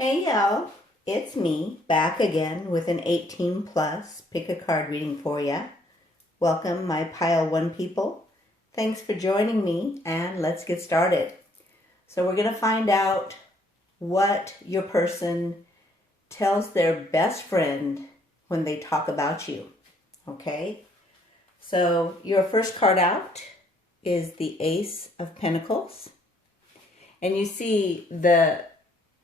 Hey y'all, it's me back again with an 18 plus pick a card reading for ya. Welcome my pile one people. Thanks for joining me and let's get started. So we're going to find out what your person tells their best friend when they talk about you. Okay? So your first card out is the Ace of Pentacles. And you see the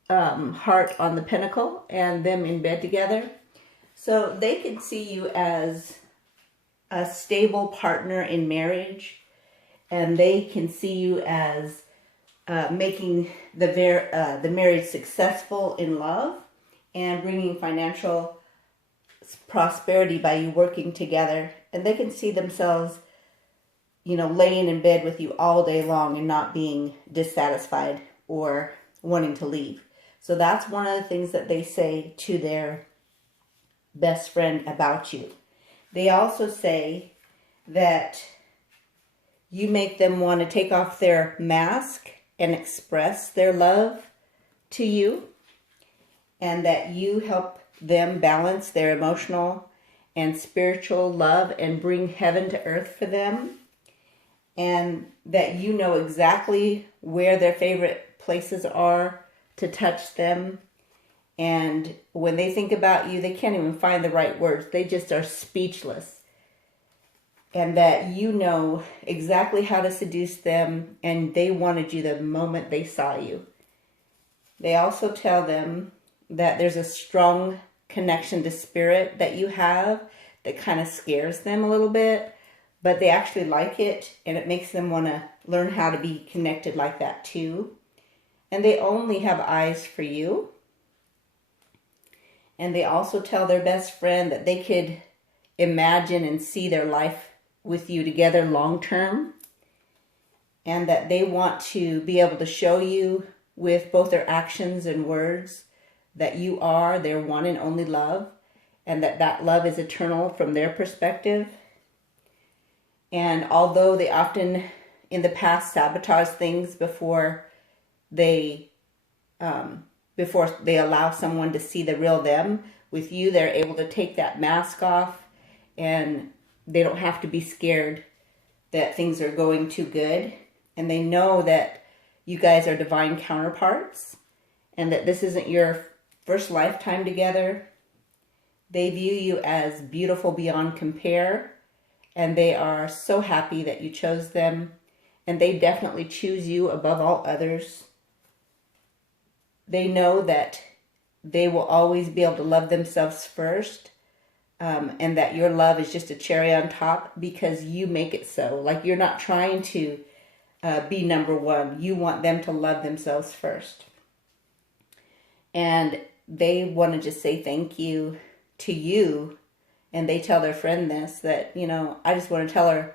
heart on the pentacle and them in bed together. So they can see you as a stable partner in marriage, and they can see you as making the marriage successful in love and bringing financial prosperity by you working together. And they can see themselves, laying in bed with you all day long and not being dissatisfied or wanting to leave. So that's one of the things that they say to their best friend about you. They also say that you make them want to take off their mask and express their love to you, and that you help them balance their emotional and spiritual love and bring heaven to earth for them, and that you know exactly where their favorite places are to touch them. And when they think about you, they can't even find the right words. They just are speechless. And that you know exactly how to seduce them, and they wanted you the moment they saw you. They also tell them that there's a strong connection to spirit that you have that kind of scares them a little bit, but they actually like it, and it makes them want to learn how to be connected like that too. And they only have eyes for you. And they also tell their best friend that they could imagine and see their life with you together long term, and that they want to be able to show you with both their actions and words that you are their one and only love, and that love is eternal from their perspective. And although they often in the past sabotage things before they allow someone to see the real them, with you they're able to take that mask off, and they don't have to be scared that things are going too good. And they know that you guys are divine counterparts, and that this isn't your first lifetime together. They view you as beautiful beyond compare, and they are so happy that you chose them, and they definitely choose you above all others. They know that they will always be able to love themselves first, and that your love is just a cherry on top because you make it so. Like, you're not trying to be number one. You want them to love themselves first. And they want to just say thank you to you. And they tell their friend this, that, I just want to tell her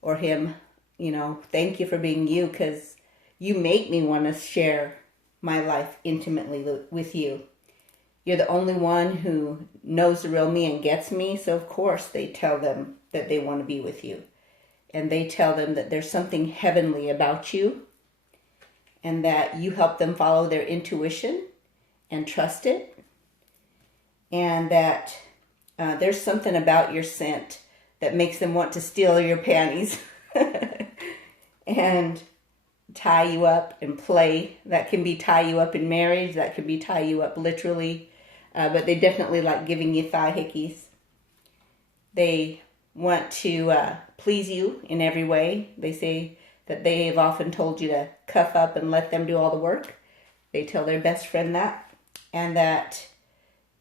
or him, thank you for being you, because you make me want to share my life intimately with you. You're the only one who knows the real me and gets me. So of course they tell them that they want to be with you. And they tell them that there's something heavenly about you, and that you help them follow their intuition and trust it. And that there's something about your scent that makes them want to steal your panties and tie you up and play. That can be tie you up in marriage. That could be tie you up literally. But they definitely like giving you thigh hickeys. They want to please you in every way. They say that they have often told you to cuff up and let them do all the work. They tell their best friend that. And that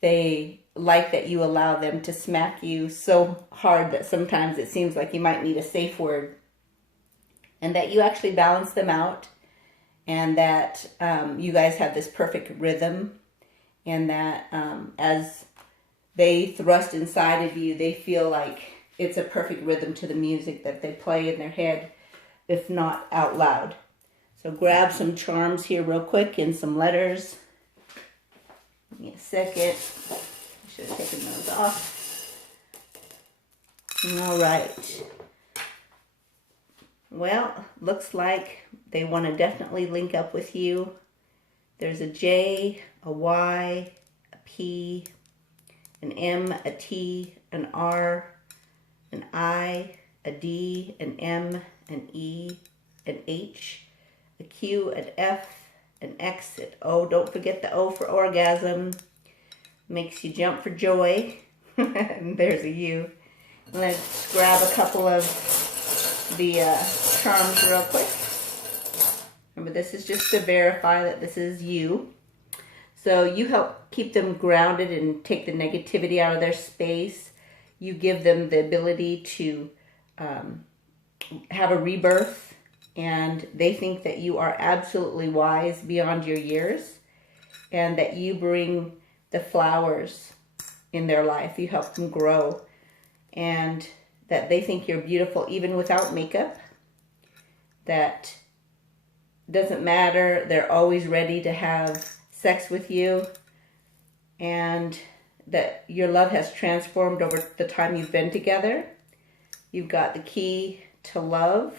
they like that you allow them to smack you so hard that sometimes it seems like you might need a safe word. And that you actually balance them out, and that you guys have this perfect rhythm, and that as they thrust inside of you, they feel like it's a perfect rhythm to the music that they play in their head, if not out loud. So grab some charms here real quick and some letters. Give me a second. I should have taken those off. All right. Well, looks like they want to definitely link up with you. There's a J, a Y, a P, an M, a T, an R, an I, a D, an M, an E, an H, a Q, an F, an X, an O. Don't forget the O for orgasm. Makes you jump for joy. And there's a U. Let's grab a couple of the charms real quick. Remember, this is just to verify that this is you. So you help keep them grounded and take the negativity out of their space. You give them the ability to have a rebirth, and they think that you are absolutely wise beyond your years, and that you bring the flowers in their life. You help them grow, and that they think you're beautiful even without makeup. That doesn't matter. They're always ready to have sex with you, and that your love has transformed over the time you've been together. You've got the key to love,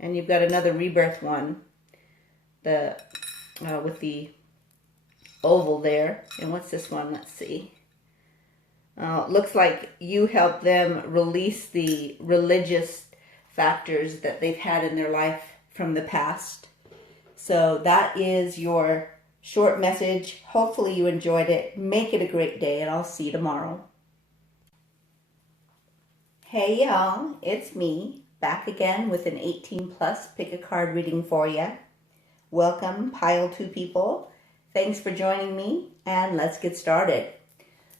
and you've got another rebirth one, with the oval there. And what's this one? Let's see. It looks like you help them release the religious factors that they've had in their life from the past. So that is your short message. Hopefully you enjoyed it. Make it a great day, and I'll see you tomorrow. Hey y'all, it's me, back again with an 18 plus pick a card reading for you. Welcome, pile 2 people. Thanks for joining me, and let's get started.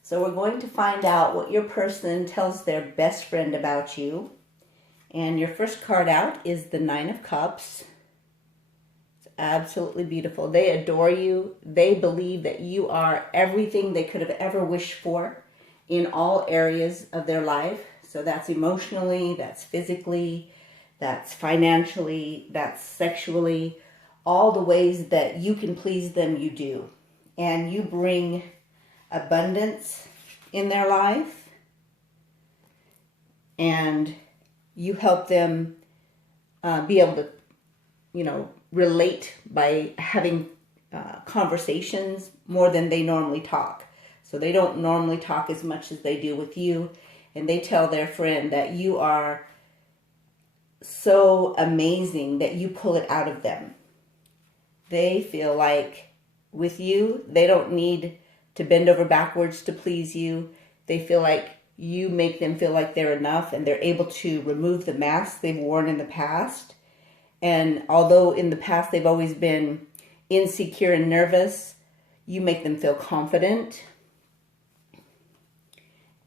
So we're going to find out what your person tells their best friend about you. And your first card out is the 9 of Cups. It's absolutely beautiful. They adore you. They believe that you are everything they could have ever wished for in all areas of their life. So that's emotionally, that's physically, that's financially, that's sexually. All the ways that you can please them, you do. And you bring abundance in their life, and you help them be able to, relate by having conversations more than they normally talk. So they don't normally talk as much as they do with you, and they tell their friend that you are so amazing that you pull it out of them. They feel like with you, they don't need to bend over backwards to please you. They feel like you make them feel like they're enough, and they're able to remove the masks they've worn in the past. And although in the past they've always been insecure and nervous, you make them feel confident.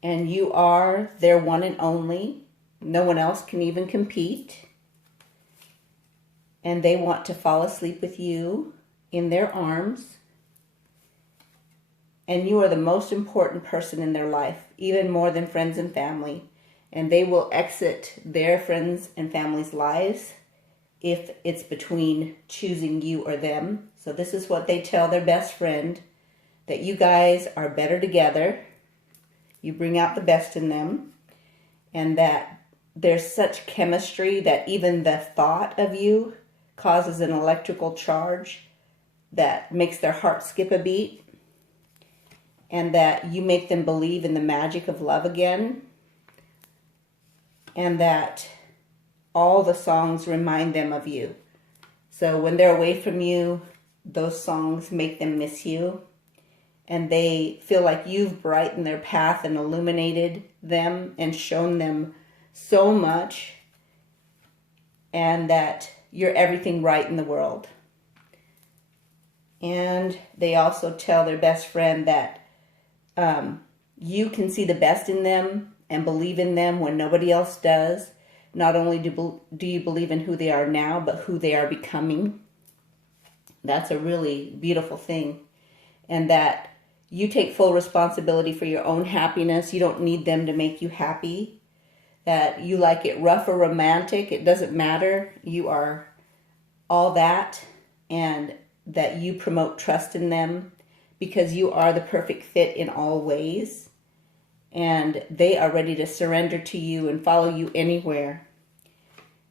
And you are their one and only. No one else can even compete. And they want to fall asleep with you in their arms. And you are the most important person in their life, even more than friends and family. And they will exit their friends and family's lives if it's between choosing you or them. So this is what they tell their best friend, that you guys are better together. You bring out the best in them, and that there's such chemistry that even the thought of you causes an electrical charge that makes their heart skip a beat, and that you make them believe in the magic of love again, and that all the songs remind them of you. So when they're away from you, those songs make them miss you, and they feel like you've brightened their path and illuminated them and shown them so much, and that you're everything right in the world. And they also tell their best friend that you can see the best in them and believe in them when nobody else does. Not only do you believe in who they are now, but who they are becoming. That's a really beautiful thing. And that you take full responsibility for your own happiness. You don't need them to make you happy. That you like it rough or romantic. It doesn't matter. You are all that. And that you promote trust in them because you are the perfect fit in all ways. And they are ready to surrender to you and follow you anywhere.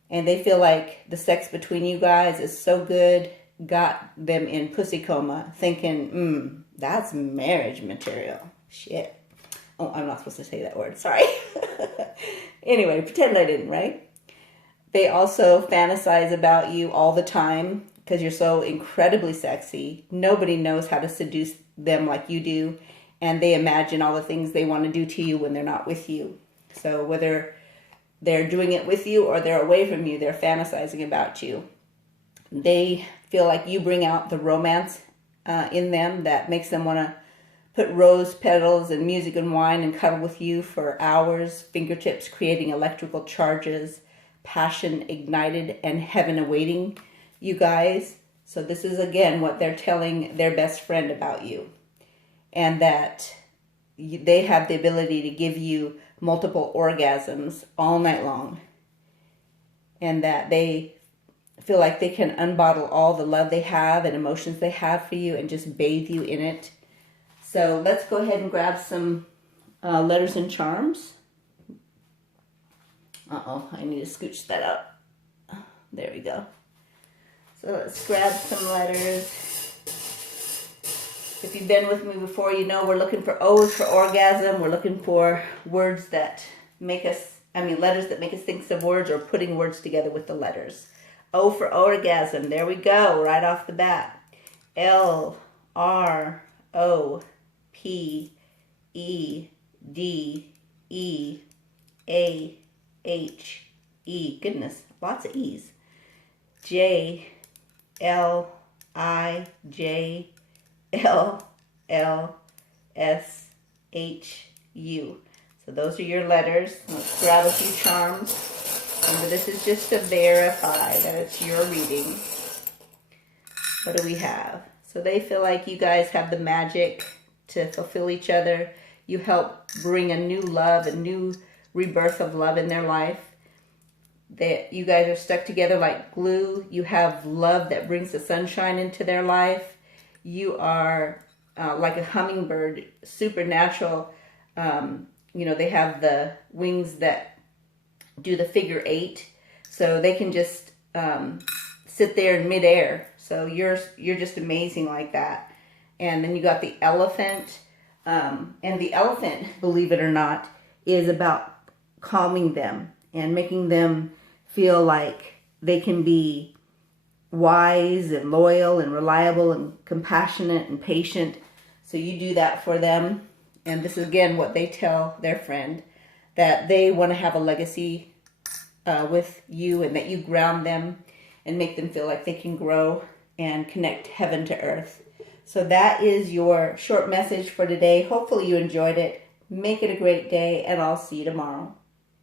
And they feel like the sex between you guys is so good got them in pussy coma thinking, that's marriage material. Shit. Oh, I'm not supposed to say that word. Sorry. Anyway, pretend I didn't, right? They also fantasize about you all the time because you're so incredibly sexy. Nobody knows how to seduce them like you do. And they imagine all the things they want to do to you when they're not with you. So whether they're doing it with you or they're away from you, they're fantasizing about you. They feel like you bring out the romance in them that makes them want to put rose petals and music and wine and cuddle with you for hours, fingertips creating electrical charges, passion ignited, and heaven awaiting you guys. So this is, again, what they're telling their best friend about you. And that they have the ability to give you multiple orgasms all night long. And that they feel like they can unbottle all the love they have and emotions they have for you and just bathe you in it. So let's go ahead and grab some letters and charms. I need to scooch that up. There we go. So let's grab some letters. If you've been with me before, you know we're looking for O's for orgasm. We're looking for words that make us, letters that make us think of words or putting words together with the letters. O for orgasm. There we go, right off the bat. L, R, O, P, E, D, E, A, H, E. Goodness, lots of E's. J, L, I, J, L, L, S, H, U. So those are your letters. Let's grab a few charms. Remember, this is just to verify that it's your reading. What do we have? So they feel like you guys have the magic to fulfill each other. You help bring a new love, a new rebirth of love in their life. That you guys are stuck together like glue. You have love that brings the sunshine into their life. You are like a hummingbird, supernatural. They have the wings that do the figure 8, so they can just sit there in midair. So you're just amazing like that. And then you got the elephant, and the elephant, believe it or not, is about calming them and making them feel like they can be wise and loyal and reliable and compassionate and patient. So you do that for them. And this is, again, what they tell their friend, that they want to have a legacy with you and that you ground them and make them feel like they can grow and connect heaven to earth. So that is your short message for today. Hopefully you enjoyed it. Make it a great day, and I'll see you tomorrow.